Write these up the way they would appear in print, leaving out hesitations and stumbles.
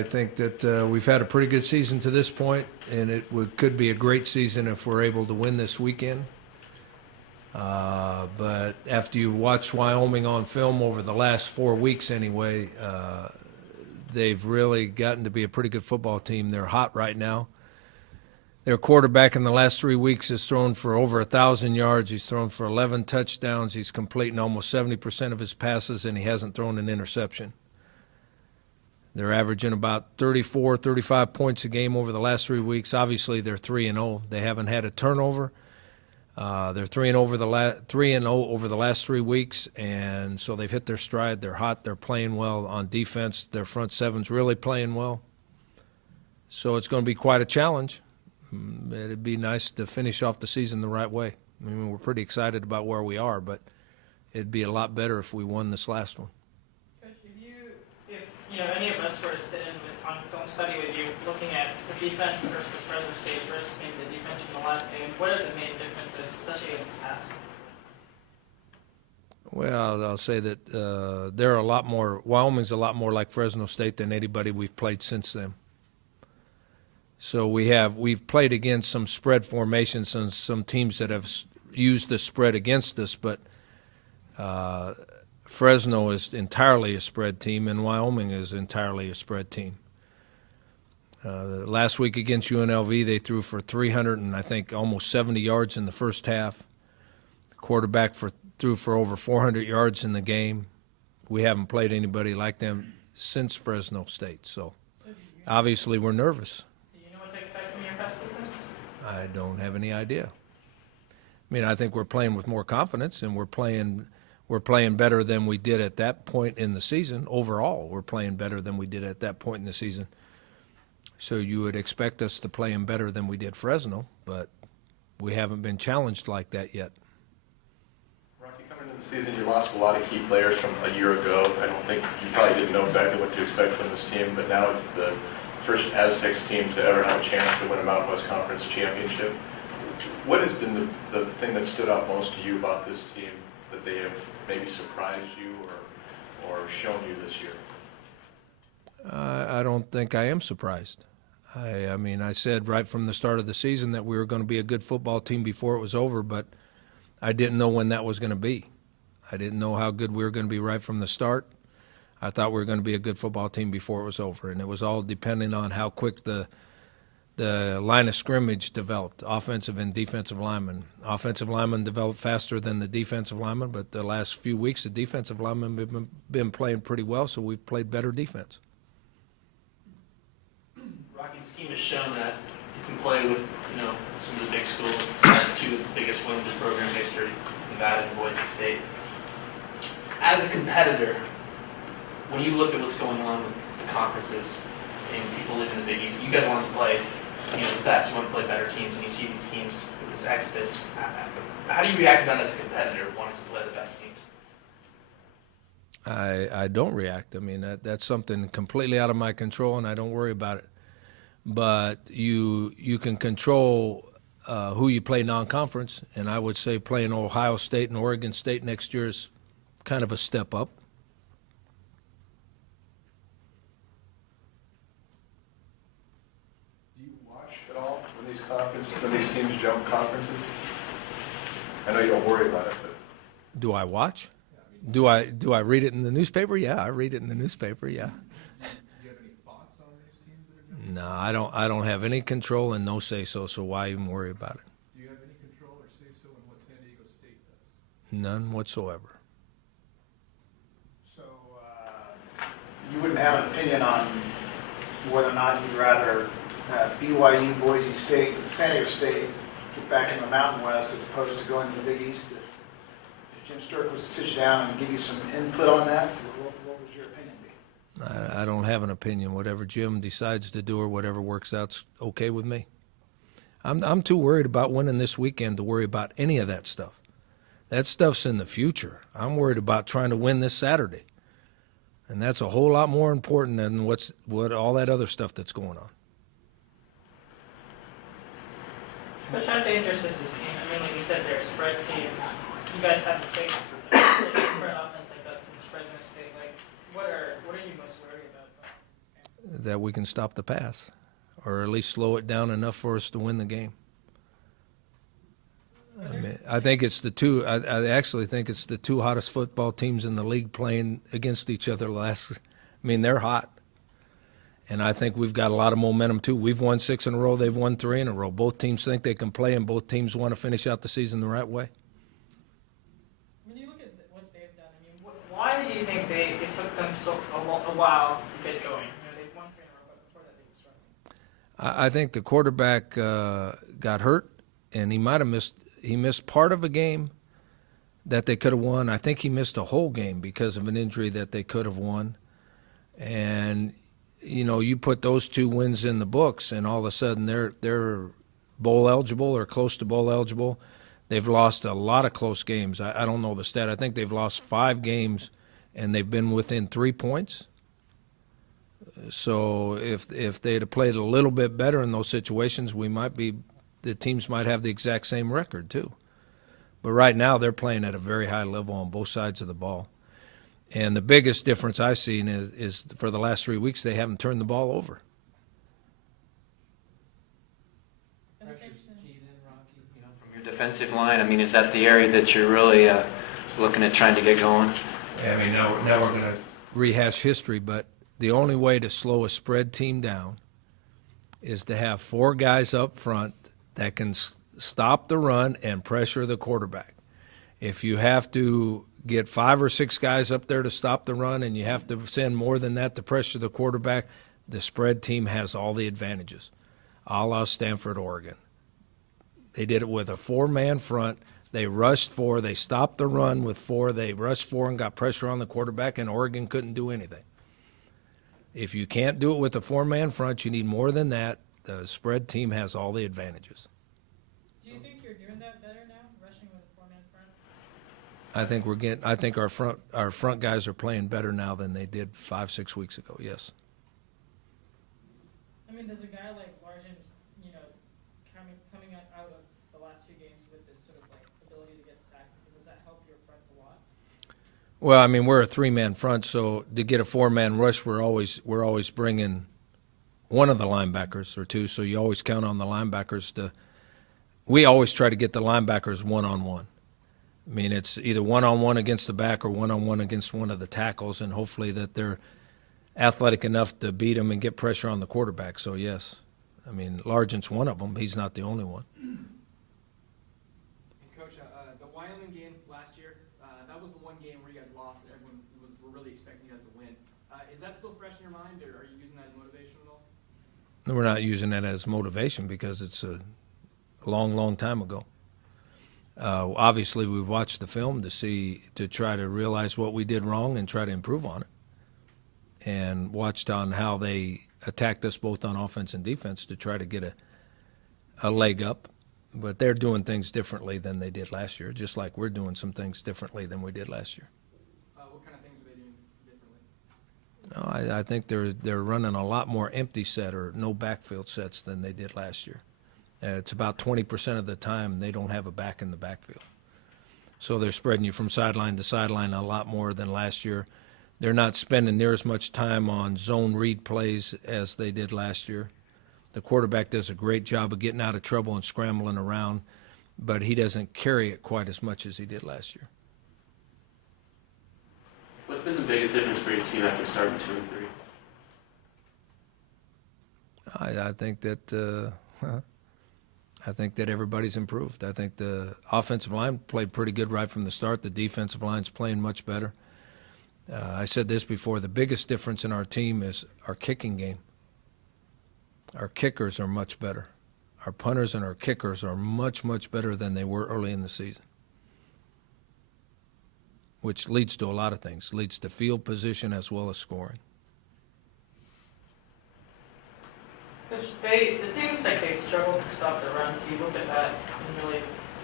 I think that we've had a pretty good season to this point, and could be a great season if we're able to win this weekend. But after you watch Wyoming on film over the last 4 weeks anyway, they've really gotten to be a pretty good football team. They're hot right now. Their quarterback in the last 3 weeks has thrown for over 1,000 yards. He's thrown for 11 touchdowns. He's completing almost 70% of his passes, and he hasn't thrown an interception. They're averaging about 34, 35 points a game over the last 3 weeks. Obviously, they're 3-0. They haven't had a turnover. They're 3-0 over the last 3 weeks, and so they've hit their stride. They're hot. They're playing well on defense. Their front seven's really playing well. So it's going to be quite a challenge. It'd be nice to finish off the season the right way. I mean, we're pretty excited about where we are, but it'd be a lot better if we won this last one. Coach, if any of us were to sit in on film study with you, looking at the defense versus Fresno State versus maybe the defense from the last game, what are the main differences, especially against the pass? Well, I'll say that they're a lot more. Wyoming's a lot more like Fresno State than anybody we've played since then. So we've played against some spread formations and some teams that have used the spread against us, but Fresno is entirely a spread team, and Wyoming is entirely a spread team. Last week against UNLV, they threw for 300 and I think almost 70 yards in the first half. The quarterback threw for over 400 yards in the game. We haven't played anybody like them since Fresno State, so obviously we're nervous. I don't have any idea. I mean, I think we're playing with more confidence, and we're playing better than we did at that point in the season. Overall, we're playing better than we did at that point in the season. So you would expect us to play them better than we did Fresno, but we haven't been challenged like that yet. Rocky, coming into the season, you lost a lot of key players from a year ago. I don't think you probably didn't know exactly what to expect from this team, but now it's the first Aztecs team to ever have a chance to win a Mountain West Conference championship. What has been the thing that stood out most to you about this team that they have maybe surprised you or shown you this year? I don't think I am surprised. I mean, I said right from the start of the season that we were going to be a good football team before it was over, but I didn't know when that was going to be. I didn't know how good we were going to be right from the start. I thought we were going to be a good football team before it was over, and it was all depending on how quick the line of scrimmage developed, offensive and defensive linemen. Offensive linemen developed faster than the defensive linemen, but the last few weeks the defensive linemen have been playing pretty well, so we've played better defense. Rocky's team has shown that you can play with some of the big schools. Had 2 of the biggest wins in program history, Nevada and Boise State. As a competitor, when you look at what's going on with the conferences and people live in the Big East, you guys want to play, the best. You want to play better teams, and you see these teams with this exodus. How do you react to that as a competitor, wanting to play the best teams? I don't react. I mean, that's something completely out of my control, and I don't worry about it. But you can control who you play non-conference, and I would say playing Ohio State and Oregon State next year is kind of a step up. When these teams jump conferences? I know you don't worry about it, but do I watch? Do I read it in the newspaper? Yeah, I read it in the newspaper. Yeah. Do you have any thoughts on these teams that are jumping? No, I don't have any control and no say so. So why even worry about it? Do you have any control or say so in what San Diego State does? None whatsoever. So you wouldn't have an opinion on whether or not you'd rather BYU, Boise State, and San Diego State get back in the Mountain West as opposed to going to the Big East? If Jim Sterk was to sit you down and give you some input on that, what would your opinion be? I don't have an opinion. Whatever Jim decides to do or whatever works out's okay with me. I'm too worried about winning this weekend to worry about any of that stuff. That stuff's in the future. I'm worried about trying to win this Saturday. And that's a whole lot more important than what all that other stuff that's going on. Coach, how dangerous is this team? I mean, like you said, they're a spread team. You guys haven't faced a spread offense like that since Fresno State. Like, what are you most worried about this that we can stop the pass, or at least slow it down enough for us to win the game. I mean, I think it's the two. I actually think it's the two hottest football teams in the league playing against each other last. I mean, they're hot, and I think we've got a lot of momentum too. We've won 6 in a row. They've won 3 in a row. Both teams think they can play, and both teams want to finish out the season the right way. When you look at what they've done, I mean, why do you think it took them a while to get going? They've won 3 in a row, but before that they were struggling. I think the quarterback got hurt, and he might have missed. He missed part of a game that they could have won. I think he missed a whole game because of an injury that they could have won. And you put those 2 wins in the books, and all of a sudden they're bowl eligible or close to bowl eligible. They've lost a lot of close games. I don't know the stat. I think they've lost 5 games, and they've been within 3 points. So if they'd have played a little bit better in those situations, the teams might have the exact same record too. But right now they're playing at a very high level on both sides of the ball. And the biggest difference I've seen is for the last 3 weeks they haven't turned the ball over. From your defensive line, I mean, is that the area that you're really looking at trying to get going? I mean, now we're going to rehash history, but the only way to slow a spread team down is to have 4 guys up front that can stop the run and pressure the quarterback. If you have to get 5 or 6 guys up there to stop the run and you have to send more than that to pressure the quarterback, the spread team has all the advantages, a la Stanford, Oregon. They did it with a 4-man front. They rushed 4. They stopped the run with 4. They rushed 4 and got pressure on the quarterback, and Oregon couldn't do anything. If you can't do it with a 4-man front, you need more than that. The spread team has all the advantages. Do you think you're doing that better now, rushing with a 4-man front? I think our front guys are playing better now than they did 5-6 weeks ago. Yes. I mean, does a guy like Largent, coming out of the last few games with this sort of ability to get sacks, does that help your front a lot? Well, I mean, we're a 3-man front, so to get a 4-man rush, we're always bringing one of the linebackers or 2, so you always count on the linebackers to. We always try to get the linebackers one-on-one. I mean, it's either one-on-one against the back or one-on-one against one of the tackles, and hopefully that they're athletic enough to beat them and get pressure on the quarterback. So yes, I mean, Largent's one of them. He's not the only one. And Coach, the Wyoming game last year, that was the one game where you guys lost that everyone were really expecting you guys to win. Is that still fresh in your mind, or are you using that as motivation at all? We're not using that as motivation because it's a long, long time ago. Obviously, we've watched the film to try to realize what we did wrong and try to improve on it, and watched on how they attacked us both on offense and defense to try to get a leg up. But they're doing things differently than they did last year, just like we're doing some things differently than we did last year. What kind of things are they doing differently? I think they're running a lot more empty set or no backfield sets than they did last year. It's about 20% of the time they don't have a back in the backfield. So they're spreading you from sideline to sideline a lot more than last year. They're not spending near as much time on zone read plays as they did last year. The quarterback does a great job of getting out of trouble and scrambling around, but he doesn't carry it quite as much as he did last year. What's been the biggest difference for your team after starting 2 and 3? I think that everybody's improved. I think the offensive line played pretty good right from the start. The defensive line's playing much better. I said this before, the biggest difference in our team is our kicking game. Our kickers are much better. Our punters and our kickers are much, much better than they were early in the season, which leads to a lot of things. Leads to field position as well as scoring. Coach, it seems like they've struggled to stop the run. Do you look at that and really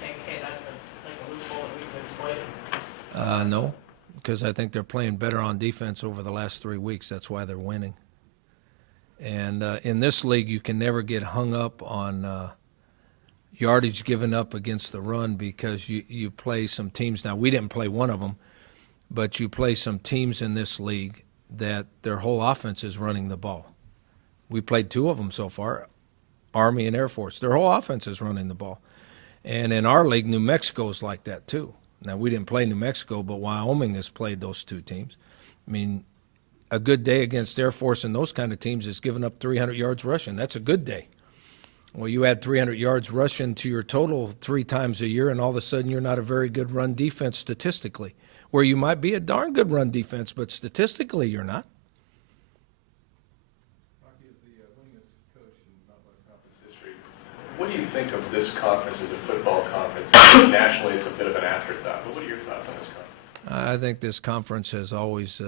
think, hey, that's a loophole that we can exploit? No, because I think they're playing better on defense over the last 3 weeks. That's why they're winning. And in this league, you can never get hung up on yardage given up against the run because you play some teams. Now, we didn't play one of them, but you play some teams in this league that their whole offense is running the ball. We played two of them so far, Army and Air Force. Their whole offense is running the ball. And in our league, New Mexico's like that too. Now, we didn't play New Mexico, but Wyoming has played those two teams. I mean, a good day against Air Force and those kind of teams is giving up 300 yards rushing. That's a good day. Well, you add 300 yards rushing to your total 3 times a year, and all of a sudden you're not a very good run defense statistically, where you might be a darn good run defense, but statistically you're not. Rocky is the winningest coach in Northwest Conference history. What do you think of this conference as a football conference? Nationally, it's a bit of an afterthought, but what are your thoughts on this conference? I think this conference has always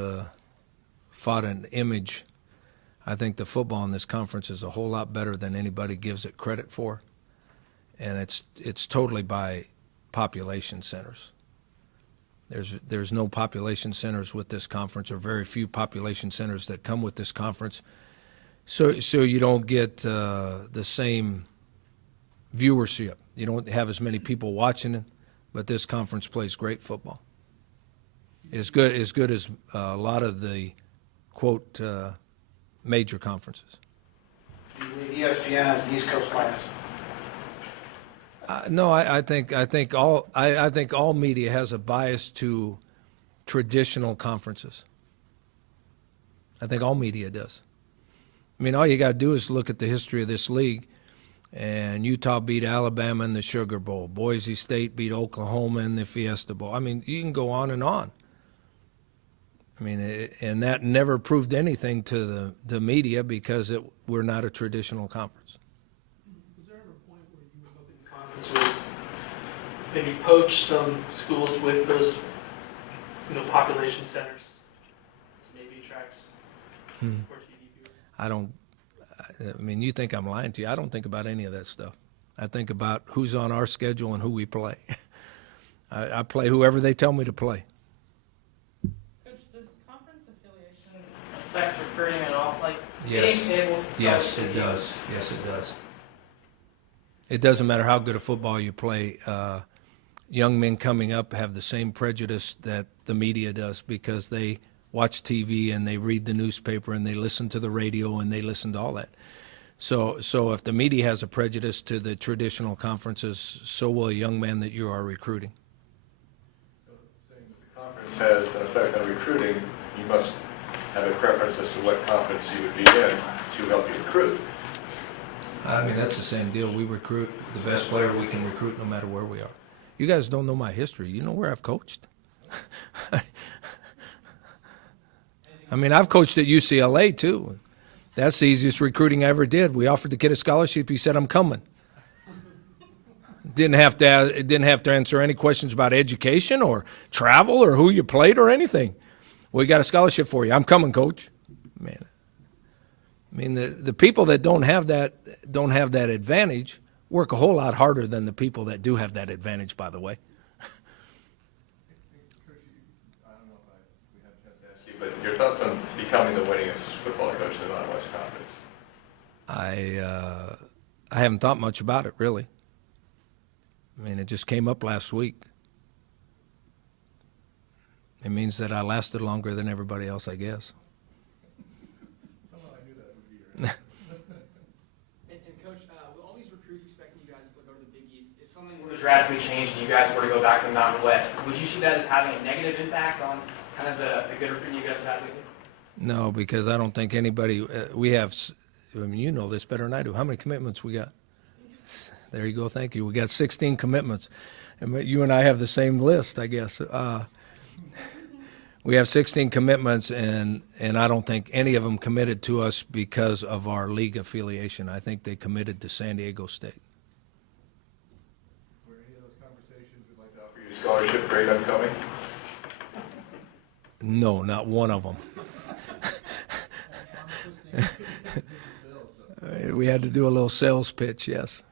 fought an image. I think the football in this conference is a whole lot better than anybody gives it credit for, and it's totally by population centers. There's no population centers with this conference, or very few population centers that come with this conference. So you don't get the same viewership. You don't have as many people watching it, but this conference plays great football. As good as a lot of the quote major conferences. Do you believe ESPN has an East Coast bias? No, I think all media has a bias to traditional conferences. I think all media does. I mean, all you got to do is look at the history of this league, and Utah beat Alabama in the Sugar Bowl. Boise State beat Oklahoma in the Fiesta Bowl. I mean, you can go on and on. I mean, and that never proved anything to the media because we're not a traditional conference. Was there ever a point where you would look at the conference would maybe poach some schools with those, population centers to maybe attract more TV viewers? I mean, you think I'm lying to you. I don't think about any of that stuff. I think about who's on our schedule and who we play. I play whoever they tell me to play. Coach, does conference affiliation affect recruiting at all? Like, Yes. being able to sell Yes, it TVs? does. Yes, it does. It doesn't matter how good a football you play. Young men coming up have the same prejudice that the media does because they watch TV and they read the newspaper and they listen to the radio and they listen to all that. So if the media has a prejudice to the traditional conferences, so will a young man that you are recruiting. So saying that the conference has an effect on recruiting, you must have a preference as to what conference you would be in to help you recruit. I mean, that's the same deal. We recruit the best player we can recruit no matter where we are. You guys don't know my history. You know where I've coached. I mean, I've coached at UCLA too. That's the easiest recruiting I ever did. We offered the kid a scholarship. He said, "I'm coming." Didn't have to answer any questions about education or travel or who you played or anything. We got a scholarship for you. I'm coming, coach. Man, I mean, the people that don't have that advantage work a whole lot harder than the people that do have that advantage. By the way. But your thoughts on becoming the winningest football coach in the Mountain West Conference? I haven't thought much about it, really. I mean, it just came up last week. It means that I lasted longer than everybody else, I guess. And Coach, with all these recruits expecting you guys to go to the Big East, if something were to drastically change and you guys were to go back to the Mountain West, would you see that as having a negative impact on kind of the good recruiting you guys have had lately? No, because I don't think anybody, we have, I mean, you know this better than I do. How many commitments we got? There you go, thank you. We got 16 commitments. And you and I have the same list, I guess. We have 16 commitments, and I don't think any of them committed to us because of our league affiliation. I think they committed to San Diego State. Were any of those conversations would like to offer you a scholarship grade upcoming? No, not one of them. We had to do a little sales pitch, yes.